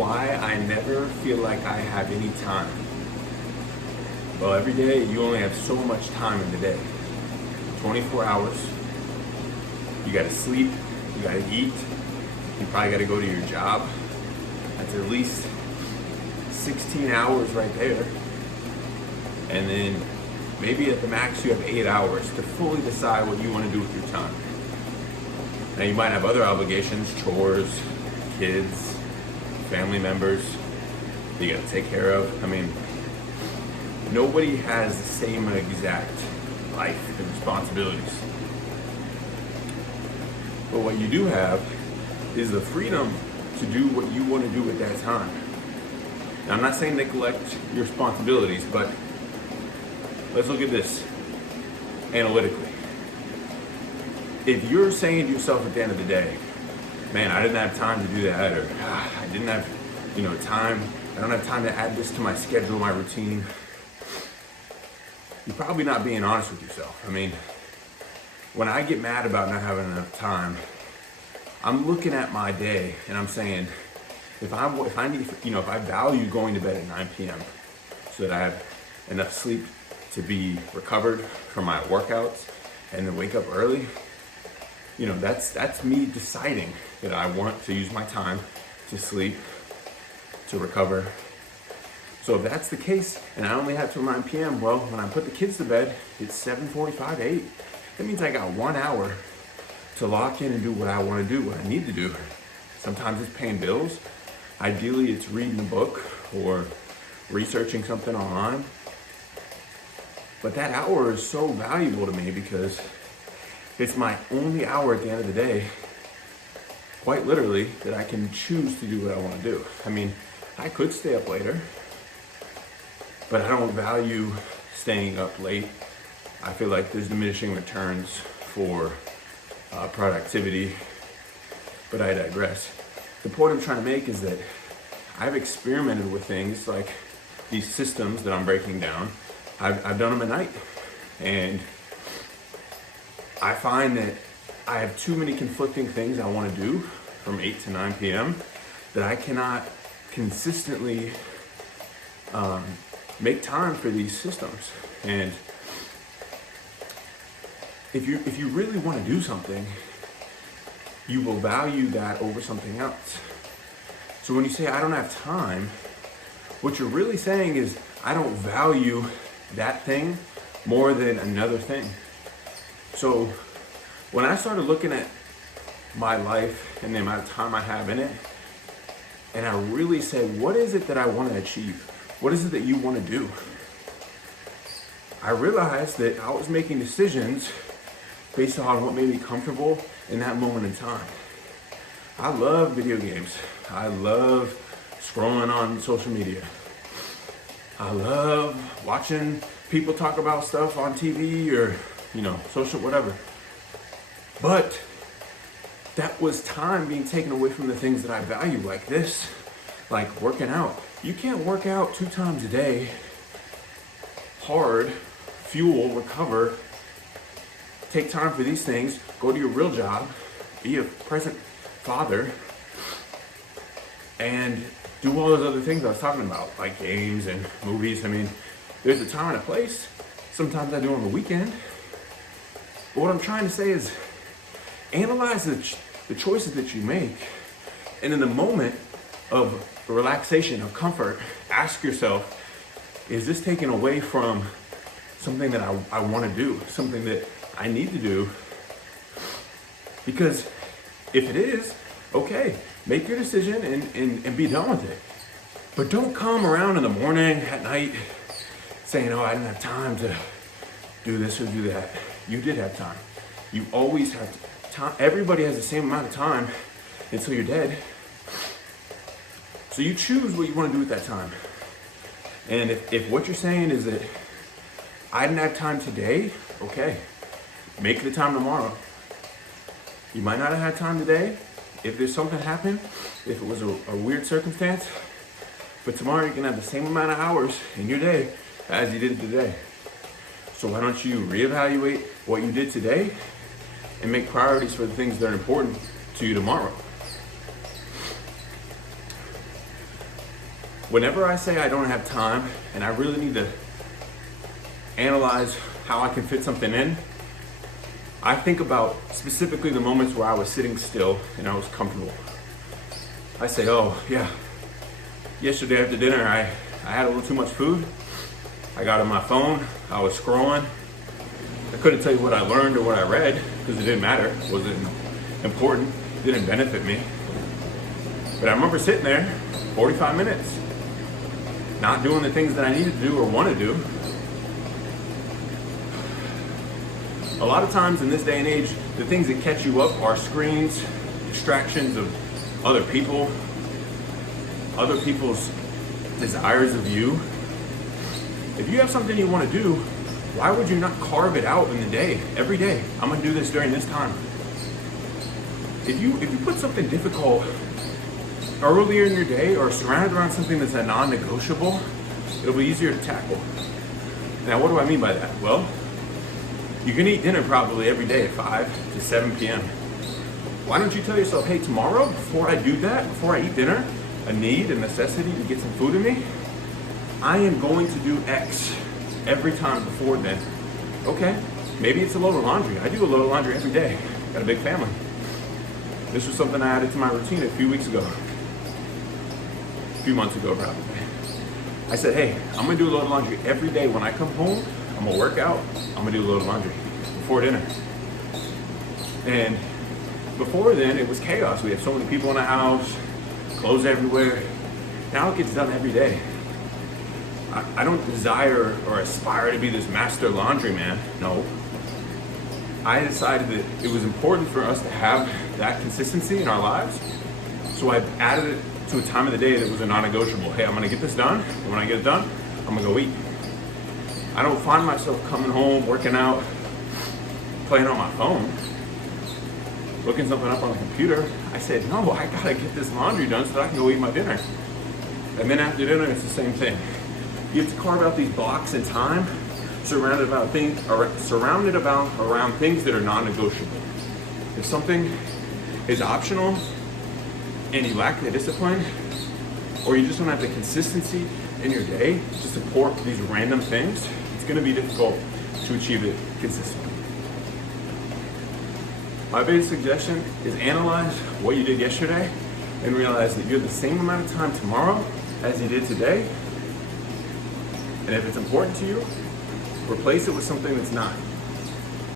Why I never feel like I have any time. Well, every day you only have so much time in the day. 24 hours. You gotta sleep, you gotta eat, you probably gotta go to your job. That's at least 16 hours right there. And then maybe at the max you have 8 hours to fully decide what you want to do with your time. Now you might have other obligations, chores, kids, family members that you gotta take care of. I mean, nobody has the same exact life and responsibilities. But what you do have is the freedom to do what you want to do at that time. Now, I'm not saying neglect your responsibilities, but let's look at this analytically. If you're saying to yourself at the end of the day, man, I didn't have time to do that, or I didn't have, time, I don't have time to add this to my schedule, my routine, you're probably not being honest with yourself. I mean, when I get mad about not having enough time, I'm looking at my day and I'm saying, if I value going to bed at 9 p.m. so that I have enough sleep to be recovered from my workouts and then wake up early, that's me deciding that I want to use my time to sleep, to recover. So if that's the case and I only have till 9 p.m., well, when I put the kids to bed, it's 7:45, 8. That means I got 1 hour to lock in and do what I want to do, what I need to do. Sometimes it's paying bills. Ideally, it's reading a book or researching something online. But that hour is so valuable to me because it's my only hour at the end of the day, quite literally, that I can choose to do what I want to do. I mean, I could stay up later, but I don't value staying up late. I feel like there's diminishing returns for productivity, but I digress. The point I'm trying to make is that I've experimented with things like these systems that I'm breaking down. I've done them at night, and I find that I have too many conflicting things I want to do from 8 to 9 p.m. that I cannot consistently make time for these systems. And if you really want to do something, you will value that over something else. So when you say, I don't have time, what you're really saying is, I don't value that thing more than another thing. So when I started looking at my life and the amount of time I have in it, and I really said, what is it that I want to achieve? What is it that you want to do? I realized that I was making decisions based on what made me comfortable in that moment in time. I love video games. I love scrolling on social media. I love watching people talk about stuff on TV or, social, whatever. But that was time being taken away from the things that I value, like this, like working out. You can't work out 2 times a day, hard, fuel, recover, take time for these things, go to your real job, be a present father, and do all those other things I was talking about, like games and movies. I mean, there's a time and a place. Sometimes I do on the weekend. But what I'm trying to say is, analyze the choices that you make, and in the moment of relaxation, of comfort, ask yourself, is this taken away from something that I want to do, something that I need to do? Because if it is, okay, make your decision and be done with it. But don't come around in the morning, at night, saying, I didn't have time to do this or do that. You did have time. You always have time. Everybody has the same amount of time until you're dead. So you choose what you want to do with that time. And if what you're saying is that I didn't have time today, okay, make the time tomorrow. You might not have had time today. If there's something happened, if it was a weird circumstance, but tomorrow you're gonna have the same amount of hours in your day as you did today. So why don't you reevaluate what you did today and make priorities for the things that are important to you tomorrow? whenever I say I don't have time and I really need to analyze how I can fit something in, I think about specifically the moments where I was sitting still and I was comfortable. I say, oh yeah, yesterday after dinner I had a little too much food. I got on my phone, I was scrolling. I couldn't tell you what I learned or what I read because it didn't matter. It wasn't important, it didn't benefit me. But I remember sitting there 45 minutes, not doing the things that I needed to do or want to do. A lot of times in this day and age, the things that catch you up are screens, distractions of other people, other people's desires of you. If you have something you want to do, why would you not carve it out in the day, every day? I'm gonna do this during this time. If you put something difficult earlier in your day or surrounded around something that's a non-negotiable, it'll be easier to tackle. Now, what do I mean by that? Well, you can eat dinner probably every day at 5 to 7 p.m. Why don't you tell yourself, hey, tomorrow, before I do that, before I eat dinner, a need, a necessity to get some food in me, I am going to do X every time before then. Okay, maybe it's a load of laundry. I do a load of laundry every day. Got a big family. This was something I added to my routine a few months ago probably. I said, hey, I'm gonna do a load of laundry every day. When I come home, I'm gonna work out, I'm gonna do a load of laundry before dinner. And before then, it was chaos. We had so many people in the house, clothes everywhere. Now it gets done every day. I don't desire or aspire to be this master laundryman. No. I decided that it was important for us to have that consistency in our lives. So I added it to a time of the day that was a non-negotiable. Hey, I'm gonna get this done, and when I get it done, I'm gonna go eat. I don't find myself coming home, working out, playing on my phone, looking something up on the computer. I said, no, I gotta get this laundry done so that I can go eat my dinner. And then after dinner, it's the same thing. You have to carve out these blocks in time, surrounded around things that are non-negotiable. If something is optional and you lack the discipline, or you just don't have the consistency in your day to support these random things, it's gonna be difficult to achieve it consistently. My biggest suggestion is analyze what you did yesterday and realize that you have the same amount of time tomorrow as you did today. And if it's important to you, replace it with something that's not.